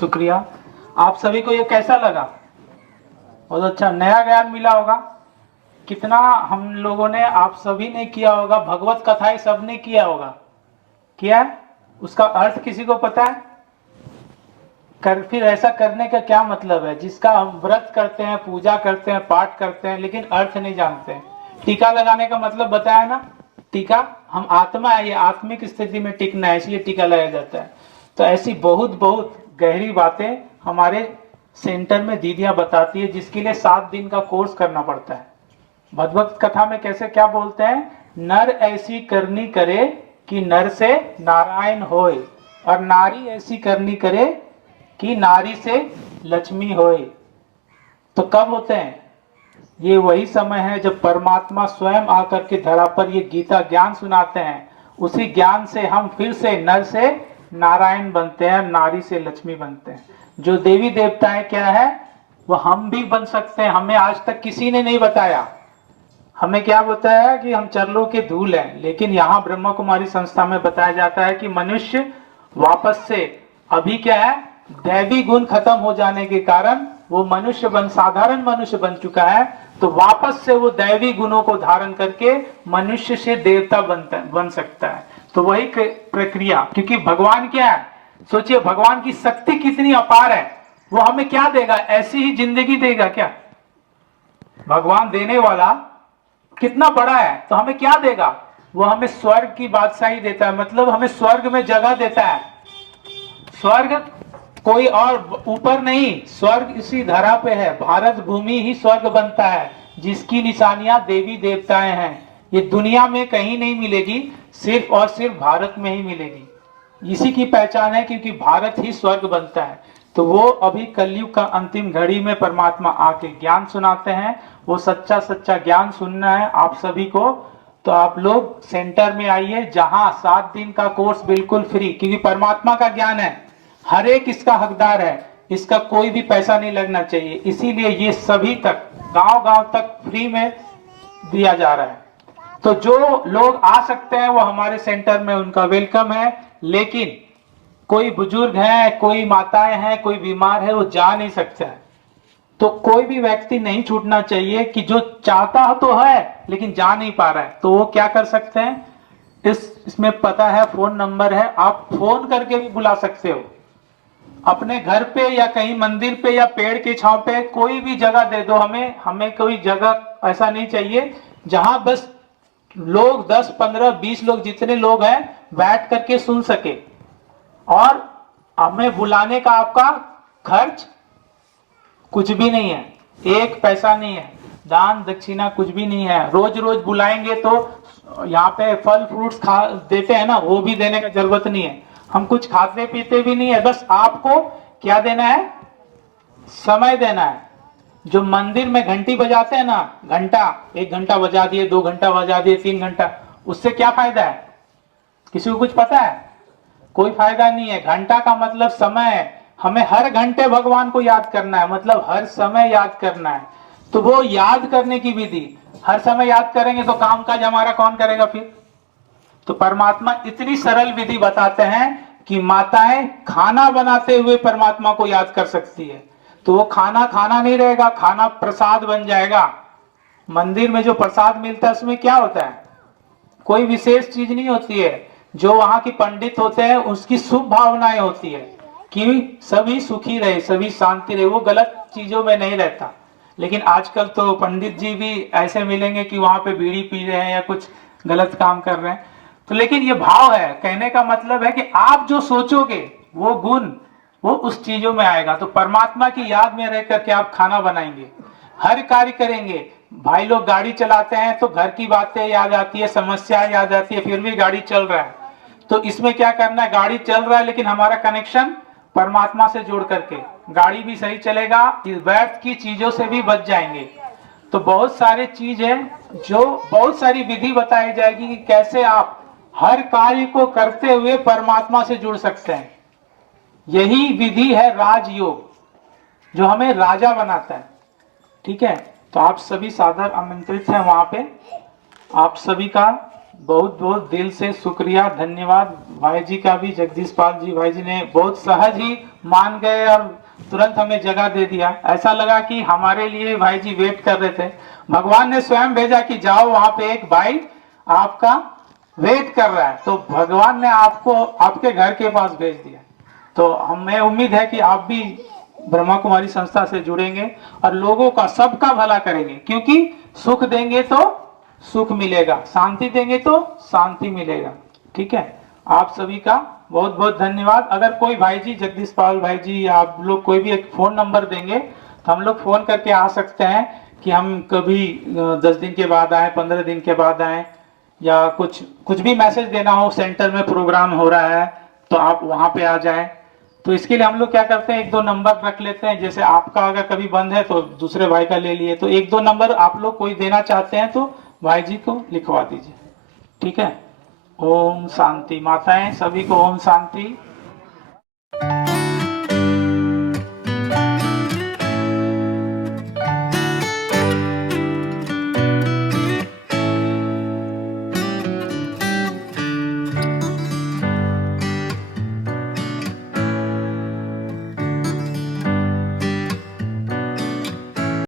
शुक्रिया। आप सभी को ये कैसा लगा? बहुत अच्छा, नया ज्ञान मिला होगा। कितना हम लोगों ने, आप सभी ने किया होगा, भगवत कथाएं सबने किया होगा, किया है? उसका अर्थ किसी को पता है? फिर ऐसा करने का क्या मतलब है? जिसका हम व्रत करते हैं, पूजा करते हैं, पाठ करते हैं, लेकिन अर्थ नहीं जानते हैं। टीका लगाने का मतलब बताया ना, टीका, हम आत्मा है, ये आत्मिक स्थिति में टिकना है, इसलिए टीका लगाया जाता है। तो ऐसी बहुत बहुत गहरी बातें हमारे सेंटर में दीदियां बताती है, जिसके लिए 7 दिन का कोर्स करना पड़ता है। भगवत कथा में कैसे क्या बोलते हैं? नर ऐसी करनी करे कि नर से नारायण होए, और नारी ऐसी करनी करे कि नारी से लक्ष्मी होए। तो कब होते हैं? ये वही समय है जब परमात्मा स्वयं आकर के धरा पर ये गीता ज्ञान सुनाते हैं। उसी ज्ञान से हम फिर से नर से नारायण बनते हैं, नारी से लक्ष्मी बनते हैं। जो देवी देवताएं क्या है वो हम भी बन सकते हैं। हमें आज तक किसी ने नहीं बताया। हमें क्या बताया कि हम चरलों के धूल हैं, लेकिन यहाँ ब्रह्मा कुमारी संस्था में बताया जाता है कि मनुष्य वापस से, अभी क्या है, दैवी गुण खत्म हो जाने के कारण वो मनुष्य साधारण मनुष्य बन चुका है। तो वापस से वो दैवी गुणों को धारण करके मनुष्य से देवता बन सकता है। तो वही प्रक्रिया, क्योंकि भगवान क्या है, सोचिए भगवान की शक्ति कितनी अपार है। वो हमें क्या देगा? ऐसी ही जिंदगी देगा क्या? भगवान देने वाला कितना बड़ा है, तो हमें क्या देगा? वो हमें स्वर्ग की बादशाही देता है, मतलब हमें स्वर्ग में जगह देता है। स्वर्ग कोई और ऊपर नहीं, स्वर्ग इसी धरा पे है। भारत भूमि ही स्वर्ग बनता है, जिसकी निशानियां देवी देवताएं हैं। ये दुनिया में कहीं नहीं मिलेगी, सिर्फ और सिर्फ भारत में ही मिलेगी। इसी की पहचान है, क्योंकि भारत ही स्वर्ग बनता है। तो वो अभी कलयुग का अंतिम घड़ी में परमात्मा आके ज्ञान सुनाते हैं। वो सच्चा सच्चा ज्ञान सुनना है आप सभी को। तो आप लोग सेंटर में आइए, जहां 7 दिन का कोर्स बिल्कुल फ्री, क्योंकि परमात्मा का ज्ञान है, हर एक इसका हकदार है, इसका कोई भी पैसा नहीं लगना चाहिए। इसीलिए ये सभी तक, गांव गांव तक फ्री में दिया जा रहा है। तो जो लोग आ सकते हैं वो हमारे सेंटर में, उनका वेलकम है। लेकिन कोई बुजुर्ग है, कोई माताएं हैं, कोई बीमार है, वो जा नहीं सकता है, तो कोई भी व्यक्ति नहीं छूटना चाहिए। कि जो चाहता तो है लेकिन जा नहीं पा रहा है, तो वो क्या कर सकते हैं? इसमें पता है, फोन नंबर है, आप फोन करके भी बुला सकते हो। अपने घर पे या कहीं मंदिर पे या पेड़ की छांव पे, कोई भी जगह दे दो हमें। हमें कोई जगह ऐसा नहीं चाहिए जहां बस लोग 10 15 20 लोग, जितने लोग हैं, बैठ करके सुन सके। और हमें बुलाने का आपका खर्च कुछ भी नहीं है, 1 पैसा नहीं है, दान दक्षिणा कुछ भी नहीं है। रोज रोज बुलाएंगे तो यहाँ पे फल फ्रूट्स खा देते हैं ना, वो भी देने का जरूरत नहीं है। हम कुछ खाते पीते भी नहीं है, बस आपको क्या देना है? समय देना है। जो मंदिर में घंटी बजाते हैं ना, घंटा, 1 घंटा बजा दिए, 2 घंटा बजा दिए, 3 घंटा, उससे क्या फायदा है? किसी को कुछ पता है? कोई फायदा नहीं है। घंटा का मतलब समय है। हमें हर घंटे भगवान को याद करना है, मतलब हर समय याद करना है। तो वो याद करने की विधि, हर समय याद करेंगे तो काम काज हमारा कौन करेगा फिर? तो परमात्मा इतनी सरल विधि बताते हैं कि माताएं खाना बनाते हुए परमात्मा को याद कर सकती है। तो वो खाना खाना नहीं रहेगा, खाना प्रसाद बन जाएगा। मंदिर में जो प्रसाद मिलता है उसमें क्या होता है? कोई विशेष चीज नहीं होती है। जो वहां की पंडित होते हैं उसकी शुभ भावनाएं होती है कि सभी सुखी रहे, सभी शांति रहे, वो गलत चीजों में नहीं रहता। लेकिन आजकल तो पंडित जी भी ऐसे मिलेंगे कि वहां पे बीड़ी पी रहे हैं या कुछ गलत काम कर रहे हैं। तो लेकिन ये भाव है, कहने का मतलब है कि आप जो सोचोगे वो गुण वो उस चीजों में आएगा। तो परमात्मा की याद में रह करके आप खाना बनाएंगे, हर कार्य करेंगे। भाई लोग गाड़ी चलाते हैं तो घर की बातें याद आती है, समस्या याद आती है, फिर भी गाड़ी चल रहा है। तो इसमें क्या करना है? गाड़ी चल रहा है लेकिन हमारा कनेक्शन परमात्मा से जोड़ करके, गाड़ी भी सही चलेगा, व्यर्थ की चीजों से भी बच जाएंगे। तो बहुत सारी चीज है, जो बहुत सारी विधि बताई जाएगी कि कैसे आप हर कार्य को करते हुए परमात्मा से जुड़ सकते हैं। यही विधि है राजयोग, जो हमें राजा बनाता है। ठीक है, तो आप सभी सादर आमंत्रित हैं वहां पे। आप सभी का बहुत बहुत दिल से शुक्रिया, धन्यवाद। भाई जी का भी, जगदीश पाल जी भाई जी ने बहुत सहज ही मान गए और तुरंत हमें जगह दे दिया। ऐसा लगा कि हमारे लिए भाई जी वेट कर रहे थे। भगवान ने स्वयं भेजा कि जाओ वहां पे एक भाई आपका वेट कर रहा है, तो भगवान ने आपको आपके घर के पास भेज दिया। तो हमें उम्मीद है कि आप भी ब्रह्मा कुमारी संस्था से जुड़ेंगे और लोगों का सबका भला करेंगे, क्योंकि सुख देंगे तो सुख मिलेगा, शांति देंगे तो शांति मिलेगा। ठीक है, आप सभी का बहुत बहुत धन्यवाद। अगर कोई भाई जी, जगदीश पाल भाई जी, या आप लोग कोई भी एक फोन नंबर देंगे तो हम लोग फोन करके आ सकते हैं कि हम कभी 10 दिन के बाद आए, 15 दिन के बाद आए, या कुछ कुछ भी मैसेज देना हो, सेंटर में प्रोग्राम हो रहा है तो आप वहां पे आ जाएं। तो इसके लिए हम लोग क्या करते हैं, एक दो नंबर रख लेते हैं। जैसे आपका अगर कभी बंद है तो दूसरे भाई का ले लिए, तो एक दो नंबर आप लोग कोई देना चाहते हैं तो भाई जी को लिखवा दीजिए। ठीक है, ओम शांति। माताएं सभी को ओम शांति।